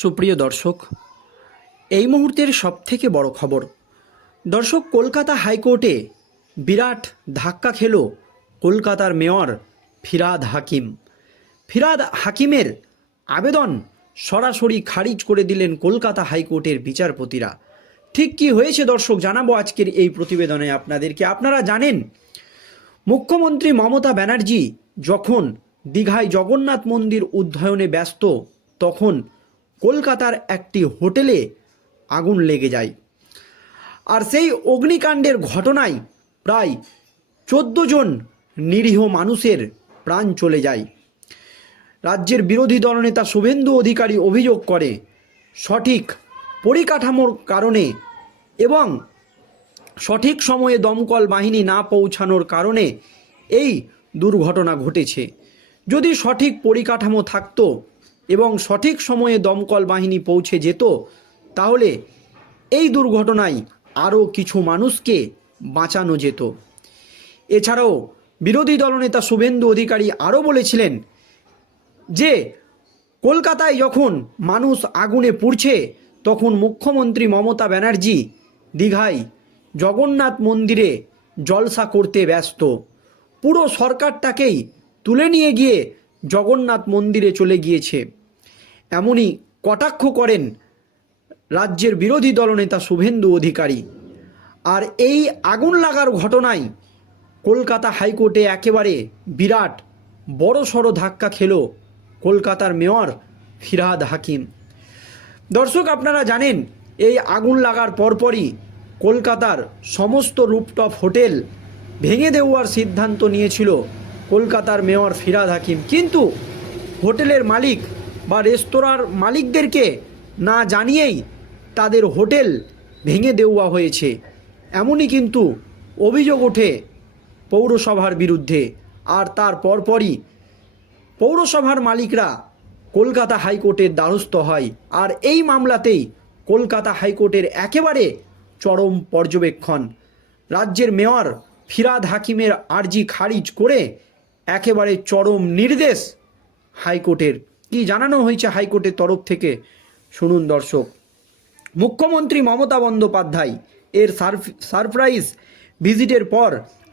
সুপ্রিয় দর্শক, এই মুহূর্তের সবথেকে বড় খবর, দর্শক কলকাতা হাইকোর্টে বিরাট ধাক্কা খেল কলকাতার মেয়র ফিরাদ হাকিম। ফিরাদ হাকিমের আবেদন সরাসরি খারিজ করে দিলেন কলকাতা হাইকোর্টের বিচারপতিরা। ঠিক কি হয়েছে দর্শক, জানাব আজকের এই প্রতিবেদনে আপনাদেরকে। আপনারা জানেন, মুখ্যমন্ত্রী মমতা ব্যানার্জি যখন দীঘায় জগন্নাথ মন্দির উদ্যায়নে ব্যস্ত, তখন কলকাতার একটি হোটেলে আগুন লেগে যায়। আর সেই অগ্নিকাণ্ডের ঘটনায় প্রায় চোদ্দ জন নিরীহ মানুষের প্রাণ চলে যায়। রাজ্যের বিরোধী দলনেতা শুভেন্দু অধিকারী অভিযোগ করে, সঠিক পরিকাঠামোর কারণে এবং সঠিক সময়ে দমকল বাহিনী না পৌঁছানোর কারণে এই দুর্ঘটনা ঘটেছে। যদি সঠিক পরিকাঠামো থাকতো এবং সঠিক সময়ে দমকল বাহিনী পৌঁছে যেত, তাহলে এই দুর্ঘটনায় আরও কিছু মানুষকে বাঁচানো যেত। এছাড়াও বিরোধী দলনেতা শুভেন্দু অধিকারী আরও বলেছিলেন যে, কলকাতায় যখন মানুষ আগুনে পুড়ছে, তখন মুখ্যমন্ত্রী মমতা ব্যানার্জি দীঘায় জগন্নাথ মন্দিরে জলসা করতে ব্যস্ত। পুরো সরকারটাকেই তুলে নিয়ে গিয়ে জগন্নাথ মন্দিরে চলে গিয়েছে। এমনই কটাক্ষ করেন রাজ্যের বিরোধী দলনেতা শুভেন্দু অধিকারী। আর এই আগুন লাগার ঘটনায় কলকাতা হাইকোর্টে একেবারে বিরাট বড় সড়ো ধাক্কা খেল কলকাতার মেয়র ফিরাদ হাকিম। দর্শক, আপনারা জানেন, এই আগুন লাগার পরপরই কলকাতার সমস্ত রুপটপ হোটেল ভেঙে দেওয়ার সিদ্ধান্ত নিয়েছিল কলকাতার মেয়র ফিরাদ হাকিম। কিন্তু হোটেলের মালিক বা রেস্তোরাঁর মালিকদেরকে না জানিয়েই তাদের হোটেল ভেঙে দেওয়া হয়েছে। এমনই কিন্তু অভিযোগ ওঠে পৌরসভার বিরুদ্ধে। আর তার পরপরই পৌরসভার মালিকরা কলকাতা হাইকোর্টের দ্বারস্থ হয়। আর এই মামলাতেই কলকাতা হাইকোর্টের একেবারে চরম পর্যবেক্ষণ। রাজ্যের মেয়র ফিরাদ হাকিমের আর্জি খারিজ করে একেবারে চরম নির্দেশ হাইকোর্টের কি জানানো হয়েছে হাইকোর্টের তরফ থেকে? শুনুন দর্শক। মুখ্যমন্ত্রী মমতা বন্দ্যোপাধ্যায় এর সারপ্রাইজ ভিজিটের পর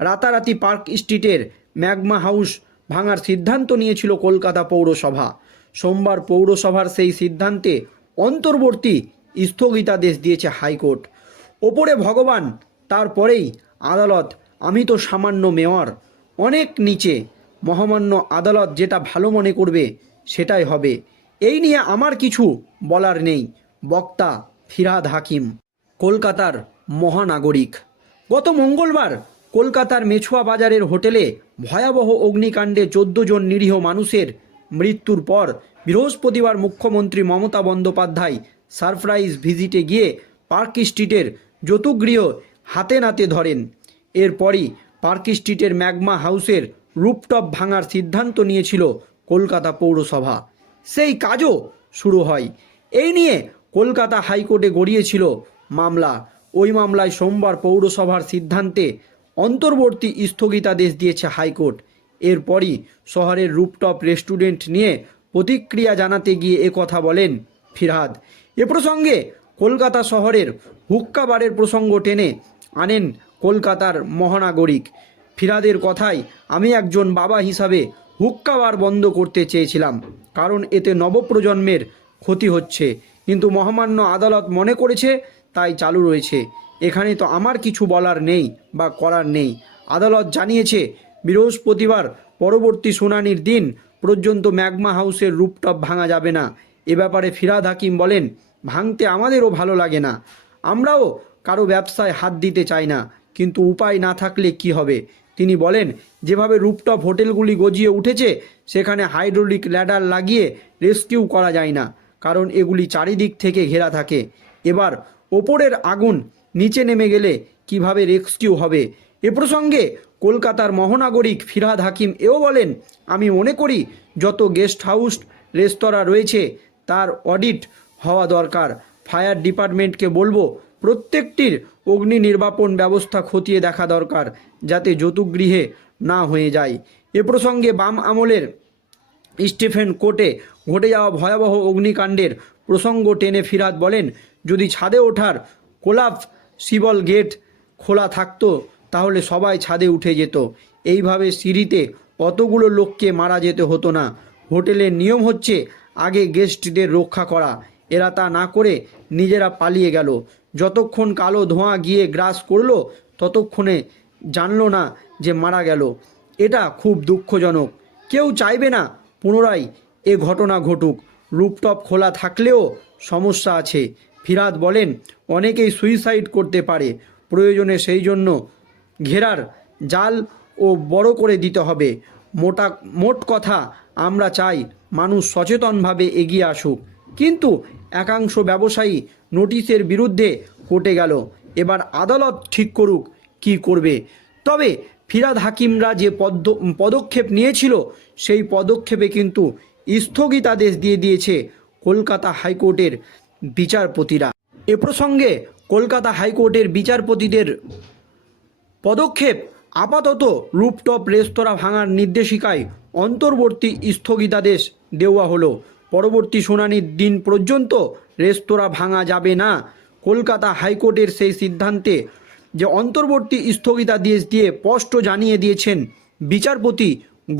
রাতারাতি পার্ক স্ট্রিটের ম্যাগমা হাউস ভাঙার সিদ্ধান্ত নিয়েছিল কলকাতা পৌরসভা। সোমবার পৌরসভার সেই সিদ্ধান্তে অন্তর্বর্তী স্থগিতাদেশ দিয়েছে হাইকোর্ট। ওপরে ভগবান, তারপরেই আদালত, আমি তো সামান্য মেয়র। অনেক নিচে মহামান্য আদালত যেটা ভালো মনে করবে সেটাই হবে। এই নিয়ে আমার কিছু বলার নেই, বক্তা ফিরাদ হাকিম, কলকাতার মহানাগরিক। গত মঙ্গলবার কলকাতার মেছুয়া বাজারের হোটেলে ভয়াবহ অগ্নিকাণ্ডে চোদ্দ জন নিরীহ মানুষের মৃত্যুর পর বৃহস্পতিবার মুখ্যমন্ত্রী মমতা বন্দ্যোপাধ্যায় সারপ্রাইজ ভিজিটে গিয়ে পার্ক স্ট্রিটের যতুগৃহ হাতে নাতে ধরেন। এরপরই পার্ক স্ট্রিটের ম্যাগমা হাউসের রুপটপ ভাঙার সিদ্ধান্ত নিয়েছিল কলকাতা পৌরসভা। সেই কাজও শুরু হয়। এই নিয়ে কলকাতা হাইকোর্টে গড়িয়েছিল মামলা। ওই মামলায় সোমবার পৌরসভার সিদ্ধান্তে অন্তর্বর্তী স্থগিতাদেশ দিয়েছে হাইকোর্ট। এরপরই শহরের রুপটপ রেস্টুরেন্ট নিয়ে প্রতিক্রিয়া জানাতে গিয়ে কথা বলেন ফিরহাদ। এ প্রসঙ্গে কলকাতা শহরের হুক্কা বারের প্রসঙ্গ টেনে আনেন কলকাতার মহানাগরিক। ফিরাদের কথায়, আমি একজন বাবা হিসাবে হুক্কা বার বন্ধ করতে চেয়েছিলাম, কারণ এতে নবপ্রজন্মের ক্ষতি হচ্ছে। কিন্তু মহামান্য আদালত মনে করেছে, তাই চালু রয়েছে। এখানে তো আমার কিছু বলার নেই বা করার নেই। আদালত জানিয়েছে, বৃহস্পতিবার পরবর্তী শুনানির দিন পর্যন্ত ম্যাগমা হাউসের রুপটপ ভাঙা যাবে না। এ ব্যাপারে ফিরাদ হাকিম বলেন, ভাঙতে আমাদেরও ভালো লাগে না। আমরাও কারও ব্যবসায় হাত দিতে চাই না, কিন্তু উপায় না থাকলে কি হবে? তিনি বলেন, যেভাবে রুপটপ হোটেলগুলি গজিয়ে উঠেছে, সেখানে হাইড্রোলিক ল্যাডার লাগিয়ে রেস্কিউ করা যায় না, কারণ এগুলি চারিদিক থেকে ঘেরা থাকে। এবার ওপরের আগুন নিচে নেমে গেলে কীভাবে রেস্কিউ হবে? এ প্রসঙ্গে কলকাতার মহানাগরিক ফিরহাদ হাকিম এও বলেন, আমি মনে করি যত গেস্ট হাউস, রেস্তোরাঁ রয়েছে, তার অডিট হওয়া দরকার। ফায়ার ডিপার্টমেন্টকে বলব প্রত্যেকটির অগ্নি নির্বাপন ব্যবস্থা খতিয়ে দেখা দরকার যাতে যতুগৃহে না হয়ে যায়। এ প্রসঙ্গে বাম আমলের স্টিফেন কোর্টে ঘটে যাওয়া ভয়াবহ অগ্নিকাণ্ডের প্রসঙ্গ টেনে ফিরাদ বলেন, যদি ছাদে ওঠার কোলাপ শিবল গেট খোলা থাকতো, তাহলে সবাই ছাদে উঠে যেত। এইভাবে সিঁড়িতে অতগুলো লোককে মারা যেতে হতো না। হোটেলের নিয়ম হচ্ছে আগে গেস্টদের রক্ষা করা। এরা তা না করে নিজেরা পালিয়ে গেল। যতক্ষণ কালো ধোঁয়া গিয়ে গ্রাস করল, ততক্ষণে জানলো না যে মারা গেল। এটা খুব দুঃখজনক। কেউ চাইবে না পুনরায় এ ঘটনা ঘটুক। রুপটপ খোলা থাকলেও সমস্যা আছে। ফিরাদ বলেন, অনেকেই সুইসাইড করতে পারে। প্রয়োজনে সেই জন্য ঘেরার জাল ও বড় করে দিতে হবে। মোটা, মোট কথা আমরা চাই মানুষ সচেতনভাবে এগিয়ে আসুক। কিন্তু একাংশ ব্যবসায়ী নোটিশের বিরুদ্ধে কোর্টে গেল। এবার আদালত ঠিক করুক, কি করবে? তবে ফিরাদ হাকিমরা যে পদ্ম, পদক্ষেপ নিয়েছিল, সেই পদক্ষেপে কিন্তু স্থগিতাদেশ দিয়ে দিয়েছে কলকাতা হাইকোর্টের বিচারপতিরা। এ প্রসঙ্গে কলকাতা হাইকোর্টের বিচারপতিদের পদক্ষেপ আপাতত রুপটপ রেস্তোরাঁ ভাঙার নির্দেশিকায় অন্তর্বর্তী স্থগিতাদেশ দেওয়া হলো। পরবর্তী শুনানির দিন পর্যন্ত রেস্তোরাঁ ভাঙা যাবে না। কলকাতা হাইকোর্টের সেই সিদ্ধান্তে যে অন্তর্বর্তী স্থগিতাদেশ দিয়ে স্পষ্ট জানিয়ে দিয়েছেন বিচারপতি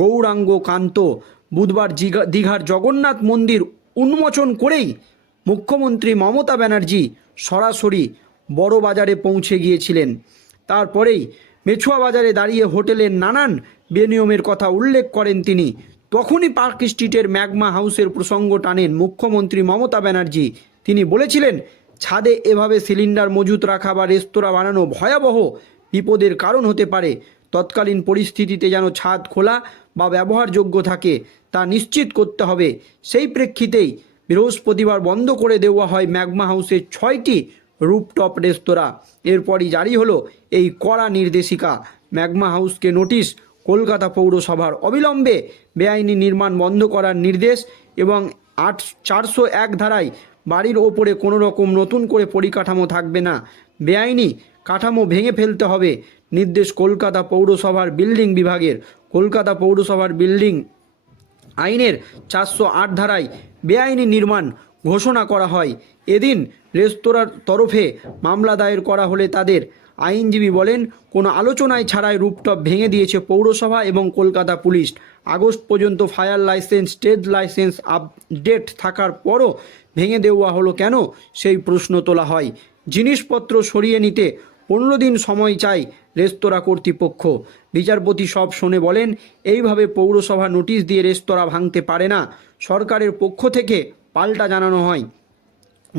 গৌরাঙ্গ কান্ত। বুধবার দীঘার জগন্নাথ মন্দির উন্মোচন করেই মুখ্যমন্ত্রী মমতা ব্যানার্জি সরাসরি বড় বাজারে পৌঁছে গিয়েছিলেন। তারপরেই মেছুয়া বাজারে দাঁড়িয়ে হোটেলের নানান বেনিয়মের কথা উল্লেখ করেন তিনি। তখনই পার্ক স্ট্রিটের ম্যাগমা হাউসের প্রসঙ্গ টানেন মুখ্যমন্ত্রী মমতা ব্যানার্জি। তিনি বলেছিলেন, ছাদে এভাবে সিলিন্ডার মজুত রাখা বা রেস্তোরাঁ বানানো ভয়াবহ, বিপদের কারণ হতে পারে। তৎকালীন পরিস্থিতিতে যেন ছাদ খোলা বা ব্যবহারযোগ্য থাকে, তা নিশ্চিত করতে হবে। সেই প্রেক্ষিতেই বৃহস্পতিবার বন্ধ করে দেওয়া হয় ম্যাগমা হাউসের ছয়টি রুপটপ রেস্তোরাঁ। এরপরই জারি হলো এই কড়া নির্দেশিকা। ম্যাগমা হাউসকে নোটিশ কলকাতা পৌরসভার অবিলম্বে বেআইনি নির্মাণ বন্ধ করার নির্দেশ এবং আট, চারশো এক ধারায় বাড়ির ওপরে কোনো রকম নতুন করে পরিকাঠামো থাকবে না। বেআইনি কাঠামো ভেঙে ফেলতে হবে, নির্দেশ কলকাতা পৌরসভার বিল্ডিং বিভাগের। কলকাতা পৌরসভার বিল্ডিং আইনের চারশো আট ধারায় বেআইনি নির্মাণ ঘোষণা করা হয়। এদিন রেস্তোরাঁর তরফে মামলা দায়ের করা হলে তাদের আইনজীবী বলেন, কোনো আলোচনায় ছাড়াই রুপটপ ভেঙে দিয়েছে পৌরসভা এবং কলকাতা পুলিশ। আগস্ট পর্যন্ত fire licence, trade licence update থাকার পরও ভেঙে দেওয়া হলো কেন, সেই প্রশ্ন তোলা হয়। জিনিসপত্র সরিয়ে নিতে পনেরো দিন সময় চাই রেস্তোরাঁ কর্তৃপক্ষ। বিচারপতি সব শুনে বলেন, এইভাবে পৌরসভা নোটিশ দিয়ে রেস্তোরাঁ ভাঙতে পারে না। সরকারের পক্ষ থেকে পাল্টা জানানো হয়।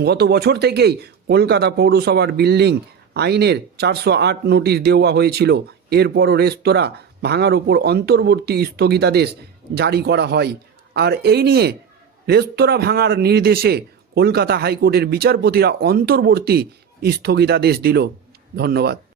গত বছর থেকেই কলকাতা পৌরসভার বিল্ডিং আইনের চারশো আট নোটিশ দেওয়া হয়েছিল। এরপরও রেস্তোরাঁ ভাঙার ওপর অন্তর্বর্তী স্থগিতাদেশ জারি করা হয়। আর এই নিয়ে রেস্তোরাঁ ভাঙার নির্দেশে কলকাতা হাইকোর্টের বিচারপতিরা অন্তর্বর্তী স্থগিতাদেশ দিল। ধন্যবাদ।